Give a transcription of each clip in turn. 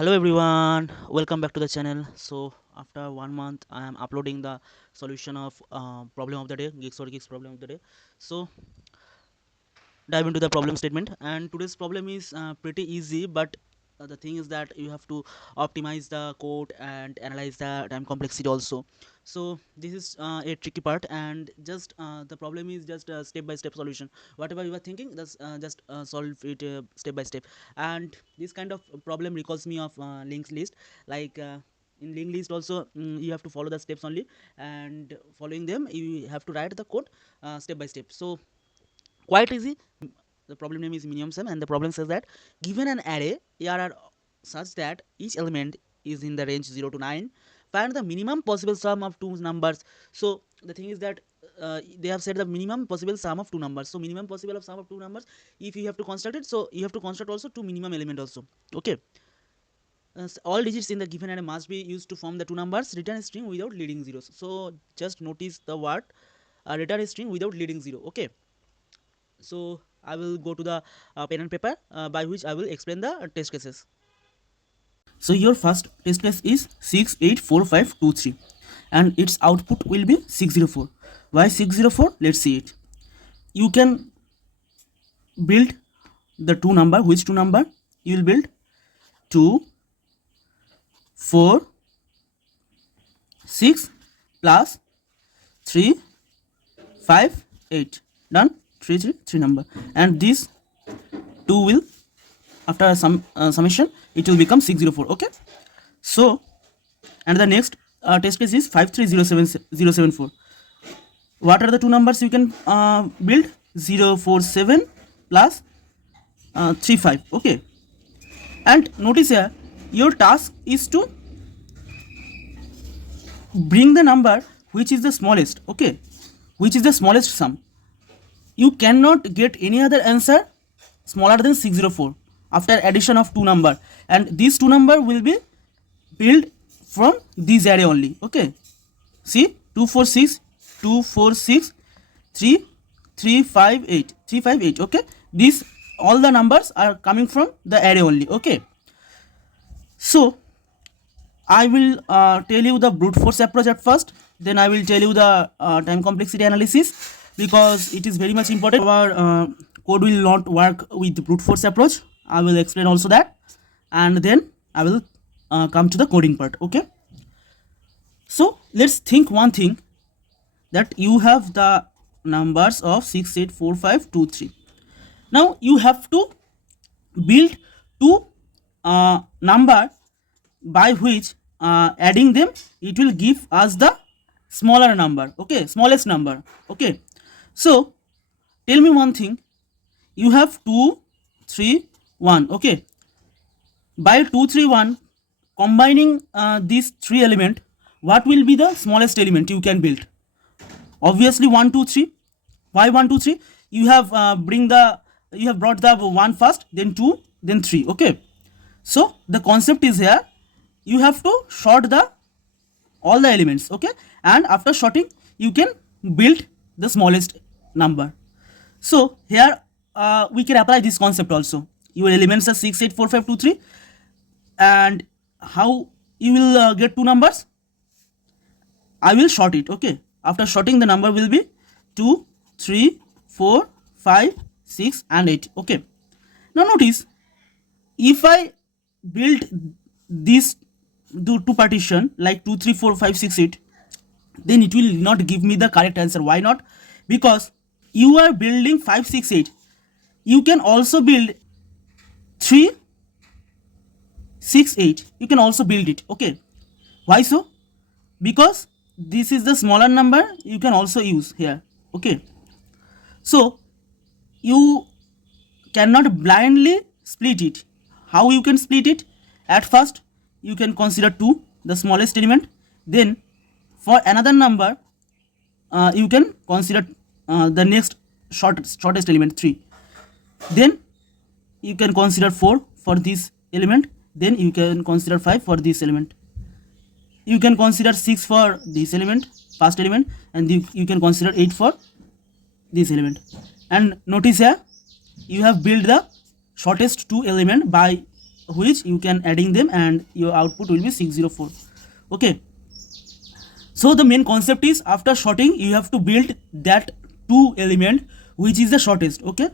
Hello everyone, welcome back to the channel. So after 1 month I am uploading the solution of problem of the day, geeks or geeks problem of the day. So dive into the problem statement, and today's problem is pretty easy, but the thing is that you have to optimize the code and analyze the time complexity also. So this is a tricky part, and just the problem is just a step by step solution. Whatever you are thinking, just solve it step by step. And this kind of problem recalls me of links list, like in link list also, you have to follow the steps only, and following them you have to write the code step by step. So quite easy. The problem name is minimum sum, and the problem says that given an array ARR such that each element is in the range 0 to 9, find the minimum possible sum of two numbers. So the thing is that they have said the minimum possible sum of two numbers. So minimum possible of sum of two numbers, if you have to construct it, so you have to construct also two minimum element also. Okay. All digits in the given array must be used to form the two numbers. Return a string without leading zeros. So just notice the word return a string without leading zero. Okay. So I will go to the pen and paper by which I will explain the test cases. So your first test case is 684523 and its output will be 604. Why 604? Let's see it. You can build the two number. Which two number? You will build 2, 4, 6 plus 3, 5, 8. Done. 3 number, and this 2 will, after some summation, it will become 604. Okay. So and the next test case is 5307074. What are the two numbers you can build? 047 plus 35. Okay. And notice here, your task is to bring the number which is the smallest. Okay, which is the smallest sum. You cannot get any other answer smaller than 604 after addition of two number, and these two number will be built from this array only. Okay, see, 246, 246, 3, 358, 358. Okay, these all the numbers are coming from the array only. Okay, so I will tell you the brute force approach at first, then I will tell you the time complexity analysis, because it is very much important. Our code will not work with brute force approach. I will explain also that, and then I will come to the coding part. Okay, so let's think one thing, that you have the numbers of 684523. Now you have to build two number by which adding them it will give us the smaller number. Okay, smallest number. Okay, so tell me one thing, you have 2, 3, 1. Okay, by 2, 3, 1 combining these three element, what will be the smallest element you can build? Obviously 1, 2, 3. Why 1, 2, 3? You have brought the 1 first, then 2, then 3. Okay, so the concept is here, you have to sort the all the elements. Okay, and after sorting you can build the smallest number. So here we can apply this concept also. Your elements are 6, 8, 4, 5, 2, 3, and how you will get two numbers? I will sort it. Okay, after sorting the number will be 2, 3, 4, 5, 6 and 8. Okay, now notice, if I build these two partition like 2, 3, 4, 5, 6, 8, then it will not give me the correct answer. Why not? Because you are building 5, 6, 8. You can also build 3, 6, 8. You can also build it. Okay, why so? Because this is the smaller number you can also use here. Okay, so you cannot blindly split it. How you can split it? At first you can consider 2, the smallest element, then for another number you can consider the next shortest element 3, then you can consider 4 for this element, then you can consider 5 for this element, you can consider 6 for this element, first element, and you can consider 8 for this element. And notice here, you have built the shortest two element by which you can adding them and your output will be 604. Okay, so the main concept is after sorting you have to build that two element which is the shortest. Okay,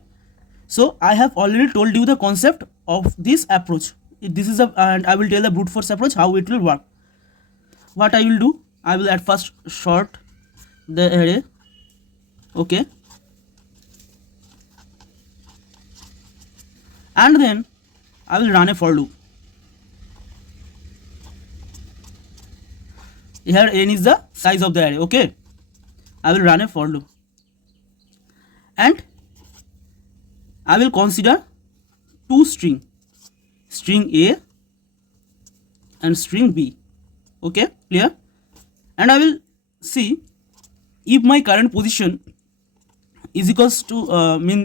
so I have already told you the concept of this approach. This is a, and I will tell the brute force approach how it will work. What I will do, I will at first sort the array. Okay, and then I will run a for loop. Here n is the size of the array. Okay, I will run a for loop and I will consider two string A and string B. Okay, clear? And I will see if my current position is equals to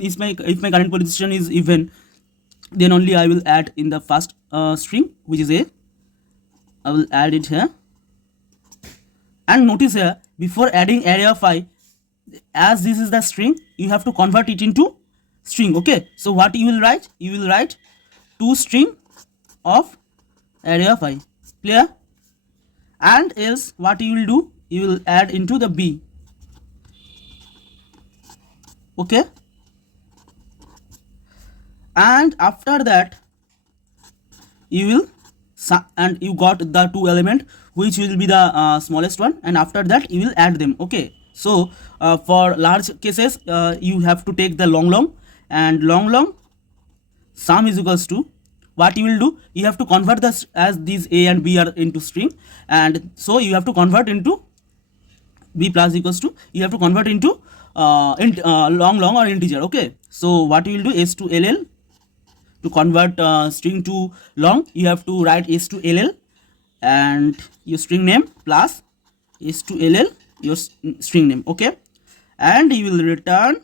if my current position is even, then only I will add in the first string which is A. I will add it here, and notice here before adding array of I, as this is the string, you have to convert it into string. Okay, so what you will write? You will write two string of array of I. Clear? And else what you will do? You will add into the B. Okay, and after that you will and you got the two element which will be the smallest one, and after that you will add them. Okay, so for large cases you have to take the long and long sum is equals to, what you will do, you have to convert this as these A and B are into string, and so you have to convert into B plus equals to, you have to convert into long or integer. Okay, so what you will do, S to LL, to convert string to long you have to write S to LL and your string name plus S to LL your string name. Okay, and you will return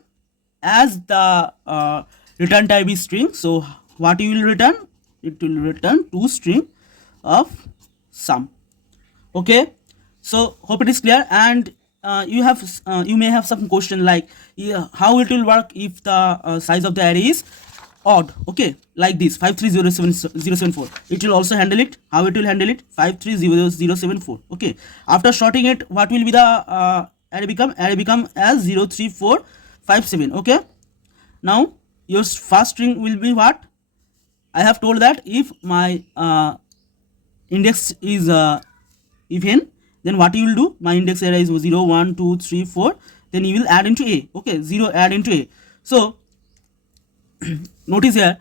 as the return type is string. So what you will return? It will return two string of sum. Okay, so hope it is clear. And you may have some question like how it will work if the size of the array is odd. Okay, like this 5307074, it will also handle it. How it will handle it? 5307074. Okay, after sorting it, what will be the array become as 03457. Okay, now your first string will be what? I have told that if my index is even, then what you will do, my index array is 0 1 2 3 4, then you will add into A. Okay, 0 add into A. So notice here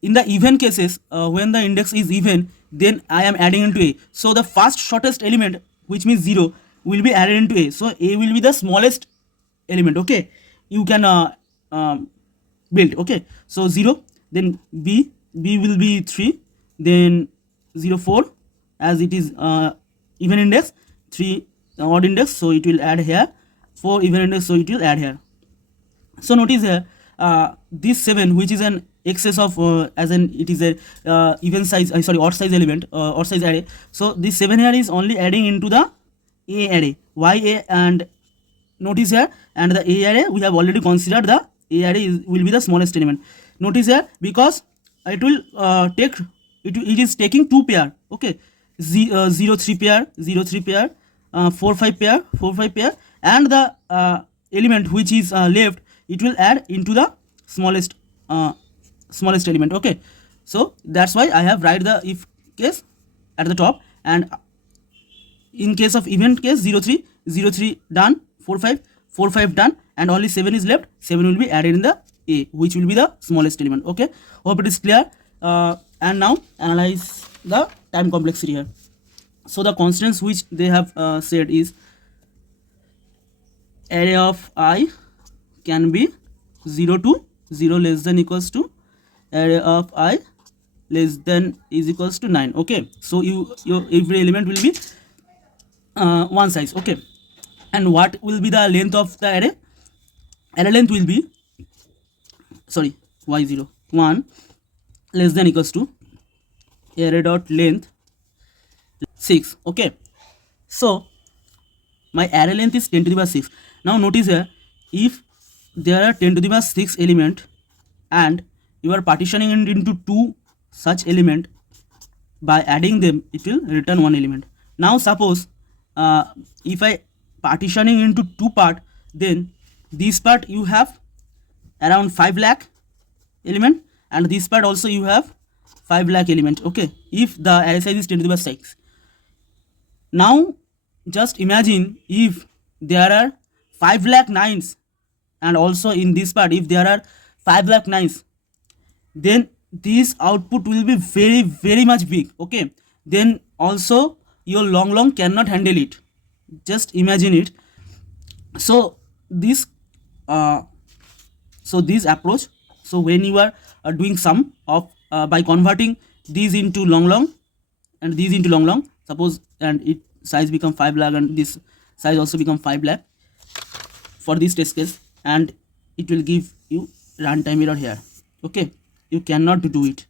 in the even cases, when the index is even, then I am adding into A. So the first shortest element, which means 0, will be added into A. So A will be the smallest element. Okay, you can build. Okay, so 0, then B will be 3, then 0 4, as it is even index, 3 odd index, so it will add here, 4 even index, so it will add here. So notice here this 7, which is an excess of as in it is a even size odd size element, odd size array. So this 7 here is only adding into the A array, Y A, and notice here, and the A array we have already considered the A array will be the smallest element. Notice here, because it will take it is taking two pair. Okay, 0 3 pair, 0 3 pair, 4 5 pair, 4 5 pair, and the element which is left, it will add into the smallest element. Okay, so that's why I have write the if case at the top, and in case of even case 0 3 0 3 done, 4 5 4 5 done, and only 7 is left. 7 will be added in the A, which will be the smallest element. Okay, hope it is clear. And now analyze the time complexity here. So the constants which they have said is array of I can be 0 to 0 less than equals to array of I less than is equals to 9. Okay, so your every element will be one size. Okay, and what will be the length of the array? Array length will be y0 1 less than equals to array dot length 6. Okay, so my array length is 10 to the power 6. Now notice here, if there are 10 to the power 6 element and you are partitioning it into two such element, by adding them it will return one element. Now suppose if I partitioning into two part, then this part you have around 5 lakh element, and this part also you have 5 lakh element. Okay, if the array size is 10 to the power 6. Now just imagine if there are 5 lakh nines, and also in this part if there are 5 lakh nines, then this output will be very much big. Okay, then also your long cannot handle it. Just imagine it. So this this approach, so when you are doing sum of by converting these into long and these into long, suppose, and it size become 5 lakh and this size also become 5 lakh for this test case, and it will give you runtime error here. Okay, you cannot do it.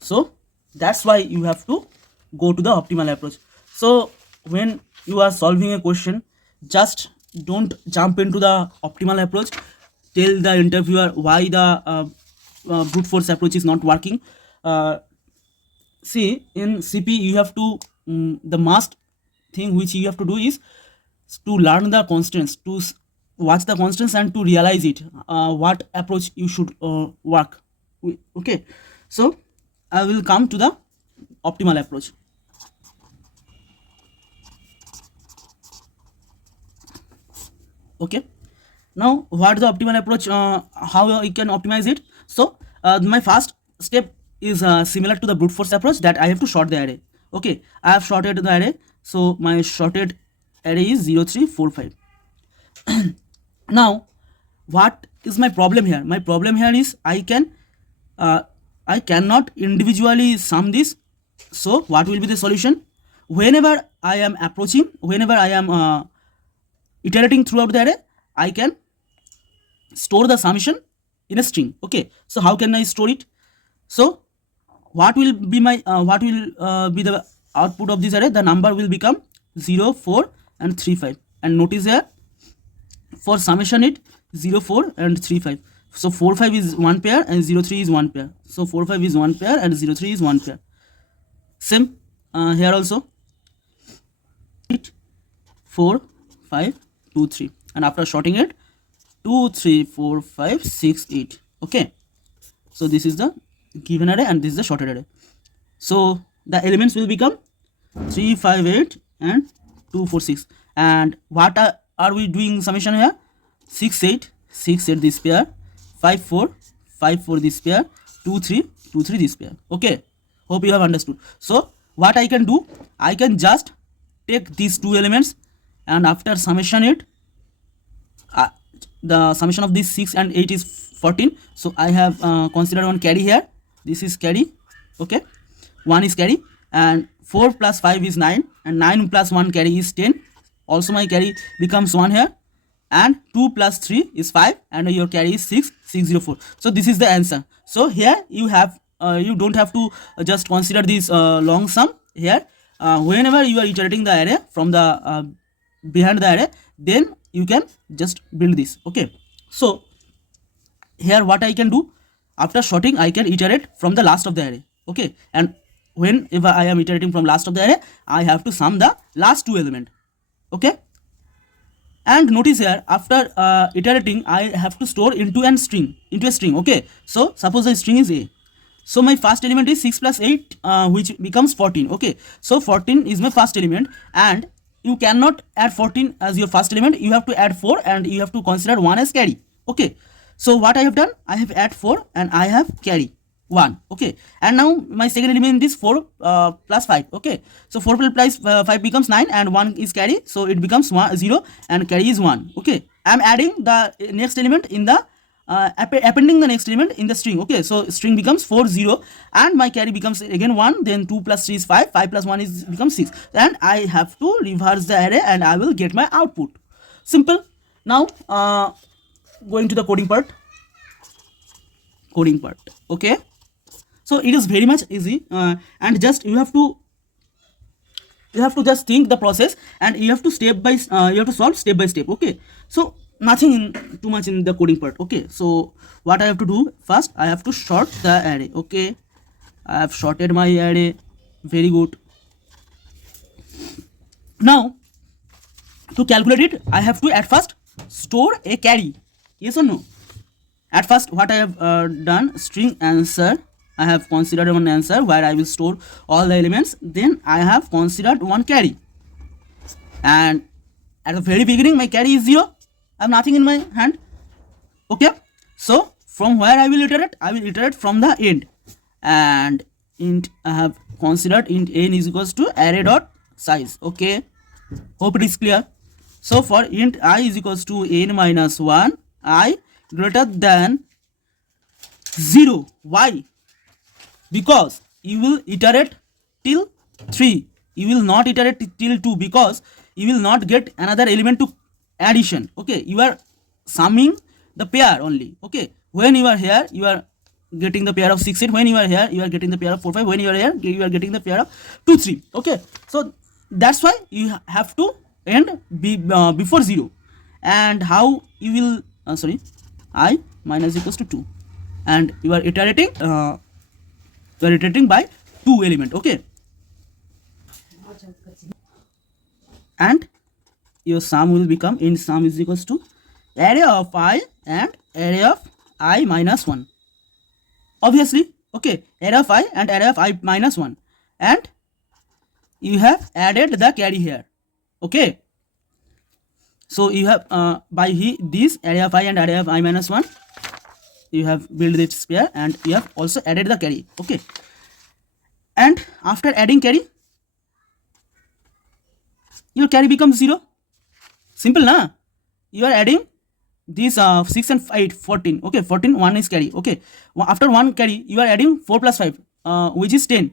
So that's why you have to go to the optimal approach. So when you are solving a question, just don't jump into the optimal approach. Tell the interviewer why the brute force approach is not working. See, in CP you have to the must thing which you have to do is to learn the constants, to watch the constants and to realize it, what approach you should work with. Okay, so I will come to the optimal approach. Okay, now what is the optimal approach, how I can optimize it? So my first step is similar to the brute force approach, that I have to sort the array. Okay, I have sorted the array, so my sorted array is 0 3 4 5. Now what is my problem here? My problem here is I cannot individually sum this. So what will be the solution? Whenever I am approaching, whenever I am iterating throughout the array, I can store the summation in a string. Okay, so how can I store it? So what will be my be the output of this array? The number will become 0 4 and 3 5, and notice here for summation it 0 4 and 3 5. So 4 5 is one pair and 0 3 is one pair. So 4 5 is one pair and 0 3 is one pair. Same here also, 8 4 5 2 3, and after sorting it 2 3 4 5 6 8. Okay, so this is the given array and this is the sorted array. So the elements will become 3 5 8 and 2 4 6. And what are we doing summation here? 6 8 6 8 this pair, 5 4 5 4 this pair, 2 3 2 3 this pair. Okay, hope you have understood. So what I can do, I can just take these two elements, and after summation it, the summation of these 6 and 8 is 14. So I have considered one carry here. This is carry. Okay, 1 is carry, and 4 plus 5 is 9, and 9 plus 1 carry is 10. Also my carry becomes 1 here, and 2 plus 3 is 5, and your carry is 6 604. So this is the answer. So here you have you don't have to just consider this long sum here. Whenever you are iterating the array from the behind the array, then you can just build this. Okay, so here what I can do, after sorting I can iterate from the last of the array. Okay, and whenever I am iterating from last of the array, I have to sum the last two element. Okay, and notice here after iterating I have to store into a string. Okay, so suppose the string is A. So my first element is 6 plus 8 which becomes 14. Okay, so 14 is my first element, and you cannot add 14 as your first element. You have to add 4, and you have to consider 1 as carry. Okay, so what I have done, I have add 4 and I have carry 1. Okay, and now my second element is 4 plus 5. Okay, so 4 plus 5 becomes 9, and 1 is carry, so it becomes 0 and carry is 1. Okay, I am adding the next element in the appending the next element in the string. Okay, so string becomes 4 0, and my carry becomes again 1, then 2 plus 3 is 5, 5 plus 1 is becomes 6, and I have to reverse the array and I will get my output. Simple. Now going to the coding part. Okay, so it is very much easy, and just you have to just think the process, and you have to solve step by step. Okay, so nothing too much in the coding part. Okay, so what I have to do, first I have to sort the array. Okay, I have sorted my array. Very good. Now to calculate it, I have to at first store a carry. Yes or no? At first what I have done, string answer, I have considered one answer where I will store all the elements. Then I have considered one carry, and at the very beginning my carry is 0. I have nothing in my hand. Okay, so from where I will iterate from the end, and int I have considered int n is equals to array dot size. Okay, hope it is clear. So for int I is equals to n minus 1, I greater than 0. Why? Because you will iterate till 3. You will not iterate till 2, because you will not get another element to addition. Okay, you are summing the pair only. Okay, when you are here, you are getting the pair of 6 8. When you are here, you are getting the pair of 4 5. When you are here, you are getting the pair of 2 3. Okay, so that's why you have to end before 0. And how you will I minus equals to 2, and you are iterating by 2 element. Okay, and your sum will become, in sum is equals to array of I and array of I minus 1. Obviously, okay, array of I and array of I minus 1, and you have added the carry here. Okay, so you have by this array of I and array of I minus 1, you have built this pair, and you have also added the carry. Okay, and after adding carry, your carry becomes 0. Simple, na? You are adding these 6 and 8, 14. Okay, 14, 1 is carry. Okay, after 1 carry, you are adding 4 plus 5, which is 10.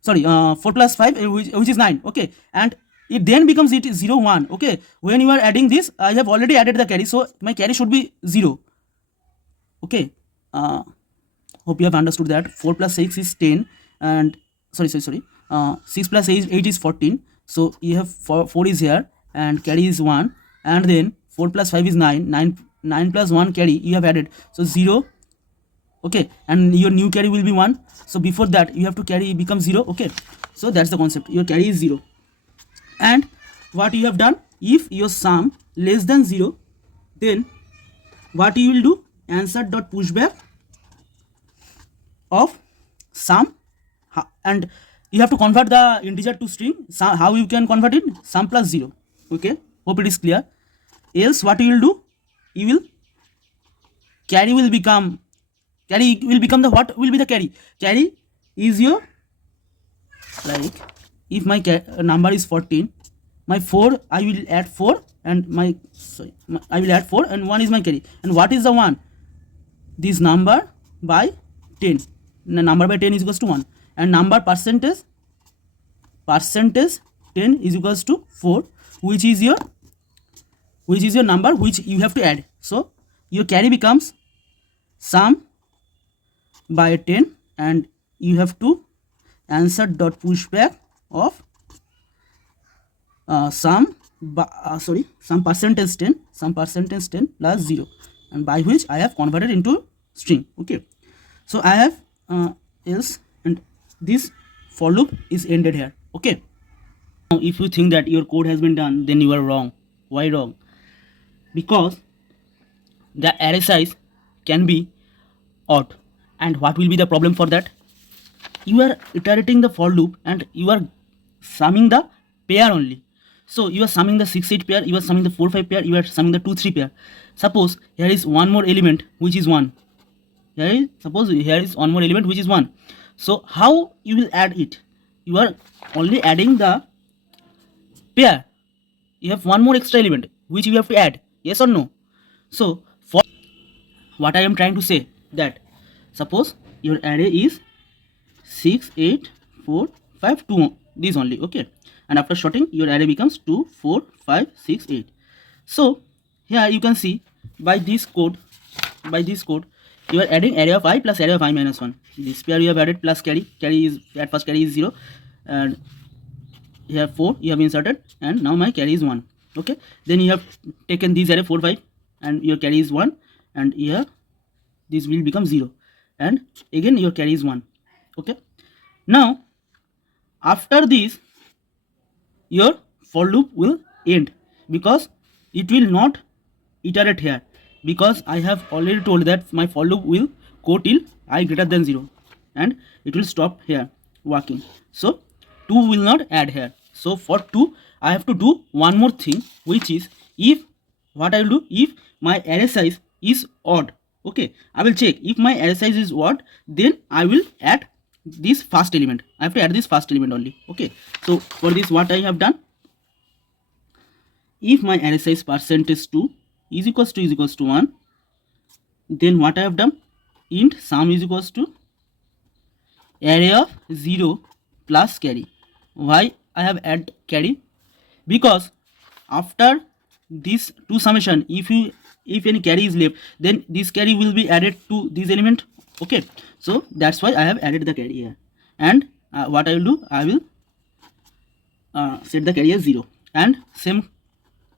Sorry, 4 plus 5, which is 9. Okay, and it then becomes 0 1. Okay, when you are adding this, I have already added the carry, so my carry should be 0. Okay, hope you have understood that. 4 plus 6 is 10, and 6 plus 8 is 14. So you have 4 is here, and carry is 1, and then 4 plus 5 is 9. 9 plus 1 carry you have added, so 0. Okay, and your new carry will be 1. So before that you have to carry become 0. Okay, so that's the concept. Your carry is 0. And what you have done, if your sum less than 0, then what you will do, answer dot pushback of sum, and you have to convert the integer to string. How you can convert it? Sum plus 0. Okay, hope it is clear. Else what you will do, you will become the, what will be the carry? Carry is your, like, if my number is 14, my 4 I will add 4, and I will add 4, and 1 is my carry. And what is the 1? This number by 10. The number by 10 is equals to 1, and number percentage 10 is equals to 4, which is your number which you have to add. So your carry becomes sum by 10, and you have to answer dot pushback of sum percentage 10 plus 0, and by which I have converted into string. Okay, so I have else, and this for loop is ended here. Okay, now if you think that your code has been done, then you are wrong. Why wrong? Because the array size can be odd. And what will be the problem for that? You are iterating the for loop, and you are summing the pair only. So you are summing the 6 8 pair, you are summing the 4 5 pair, you are summing the 2 3 pair. Suppose here is one more element which is 1. Suppose here is one more element which is 1. So how you will add it? You are only adding the pair. You have one more extra element which you have to add. Yes or no? So for what I am trying to say, that suppose your array is 6 8 4 5 2, these only. Okay, and after sorting your array becomes 2 4 5 6 8. So here you can see by this code you are adding array of I plus array of I minus 1. This pair you have added plus carry is at first carry is 0, and here 4 you have inserted, and now my carry is 1. Okay, then you have taken these array 4 5, and your carry is 1, and here this will become 0, and again your carry is 1. Okay, now after this your for loop will end, because it will not iterate here, because I have already told that my for loop will go till I greater than 0 and it will stop here working. So 2 will not add here. So for 2 I have to do one more thing, which is, if what I will do, if my array size is odd, okay, I will check if my array size is odd, then I will add this first element. I have to add this first element only. Okay, so for this what I have done, if my array size %2 is equals to 1, then what I have done, int sum is equals to array of 0 plus carry. Why I have add carry? Because after this to summation, if any carry is left, then this carry will be added to this element. Okay, so that's why I have added the carry here. And what I will do, I will set the carry as 0, and same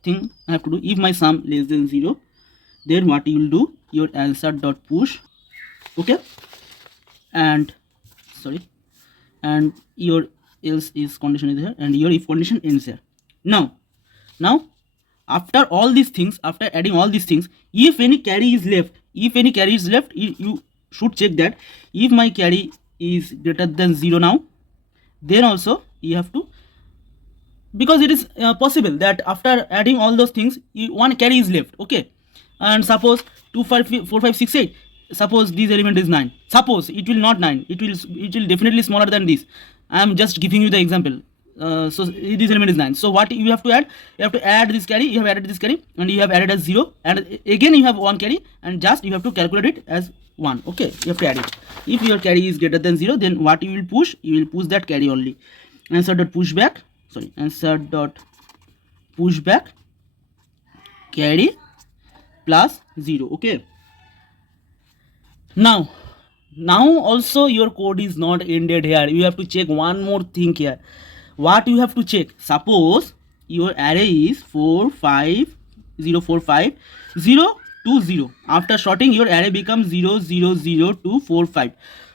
thing I have to do. If my sum less than 0, then what you will do, your answer dot push. Okay, and sorry, and your else is condition is here, and your if condition ends here. Now after all these things, after adding all these things, if any carry is left, you should check that if my carry is greater than 0 now, then also you have to, because it is possible that after adding all those things one carry is left. Okay, and suppose 2 5 4 5 6 8, suppose this element is 9, suppose it will not 9, it will definitely smaller than this. I am just giving you the example. So this element is 9, so what you have to add, you have to add this carry, you have added this carry and you have added as 0, and again you have one carry, and just you have to calculate it as 1. Okay, you have to add it. If your carry is greater than 0, then what you will push, you will push that carry only. Answer dot push back, sorry, answer dot push back carry plus 0. Okay, now also your code is not ended here. You have to check one more thing here. What you have to check, suppose your array is 4 5 0 4 5 0 2 0. After sorting, your array becomes 0 0 0 2 4 5.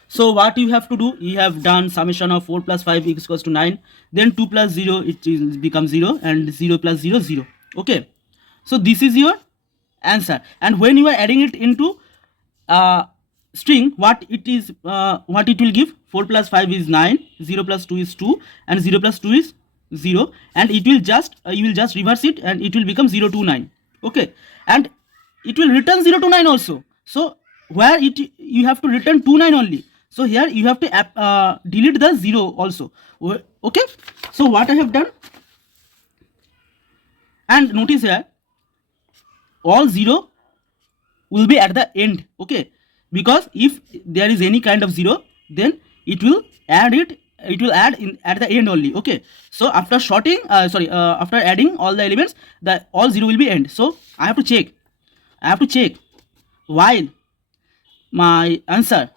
So what you have to do, you have done summation of 4 plus 5 is equals to 9, then 2 plus 0 it becomes 0, and 0 plus 0 0. Okay, so this is your answer. And when you are adding it into string, what it will give, 4 plus 5 is 9, 0 plus 2 is 2, and 0 plus 2 is 0, and it will just you will just reverse it and it will become 0 to 9. Okay, and it will return 0 to 9 also. So where you have to return 2 9 only, so here you have to delete the 0 also. Okay, so what I have done, and notice here all 0 will be at the end. Okay, because if there is any kind of 0, then it will add in at the end only. Okay, so after sorting after adding all the elements, the all 0 will be end. So I have to check while my answer.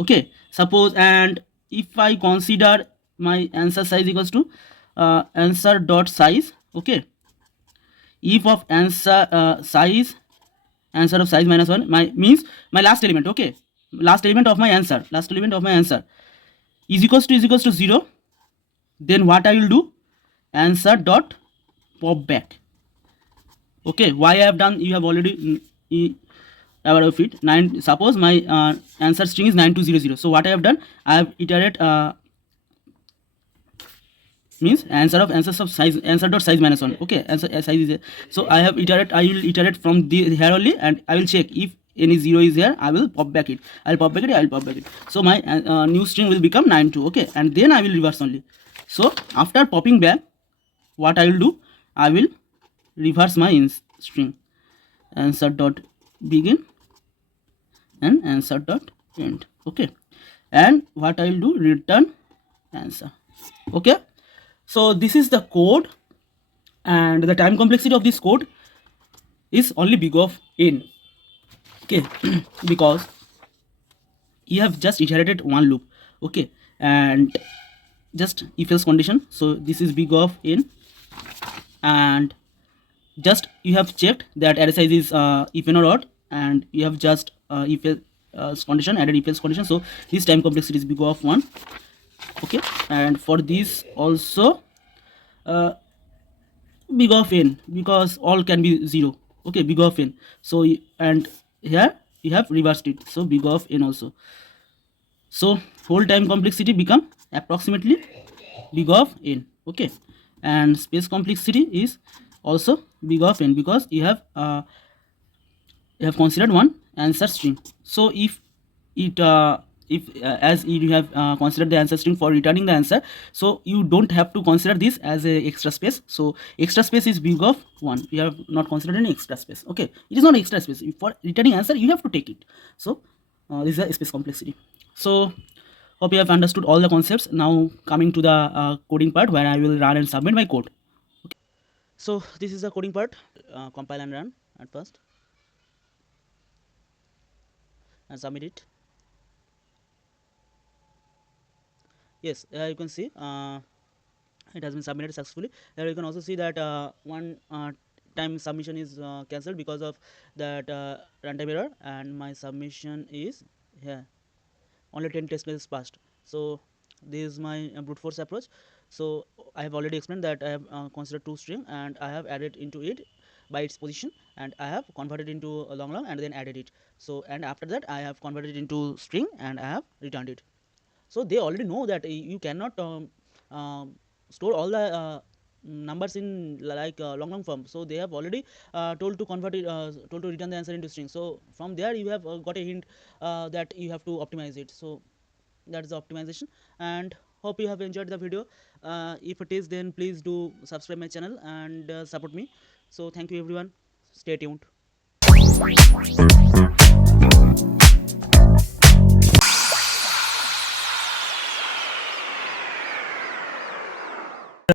Okay, suppose, and if I consider my answer size equals to answer dot size. Okay, if of answer size, answer of size minus 1, my means my last element. Okay, last element of my answer is equals to 0, then what I will do, answer dot pop back. Okay, why I have done, you have already aware of it. 9, suppose my answer string is 9200. So what I have done, I have iterate means answer of size, answer dot size minus 1. Okay, answer size is there. So I will iterate from the here only, and I will check if any 0 is here, I will pop back it. So my new string will become 92. Okay, and then I will reverse only. So after popping back, what I will do, I will reverse my string, answer dot begin and answer dot end. Okay, and what I will do, return answer. Okay, so this is the code, and the time complexity of this code is only big of n. Okay, because you have just iterated one loop. Okay, and just if else condition. So this is big of n, and just you have checked that array size is even or odd, and you have just if condition, added if else condition. So this time complexity is big O of 1. Okay, and for this also uh, big of n, because all can be 0. Okay, big of n. So and here you have reversed it, so big of n also. So whole time complexity become approximately big of n. Okay, and space complexity is also big of n, because you have considered one answer string. So if as you have considered the answer string for returning the answer, so you don't have to consider this as a extra space. So extra space is big of 1. We have not considered any extra space. Okay, it is not extra space. For returning answer you have to take it. So this is the space complexity. So hope you have understood all the concepts. Now coming to the coding part, where I will run and submit my code. Okay. So this is the coding part. Compile and run at first and submit it. Yes, you can see it has been submitted successfully. Here you can also see that one time submission is cancelled because of that runtime error, and my submission is here. Only 10 test cases passed. So this is my brute force approach. So I have already explained that I have considered two string and I have added into it by its position, and I have converted into a long and then added it. So and after that I have converted it into string and I have returned it. So they already know that you cannot store all the numbers in like long form. So they have already told to convert it, told to return the answer into string. So from there you have got a hint that you have to optimize it. So that is the optimization, and hope you have enjoyed the video. If it is, then please do subscribe my channel and support me. So thank you everyone, stay tuned.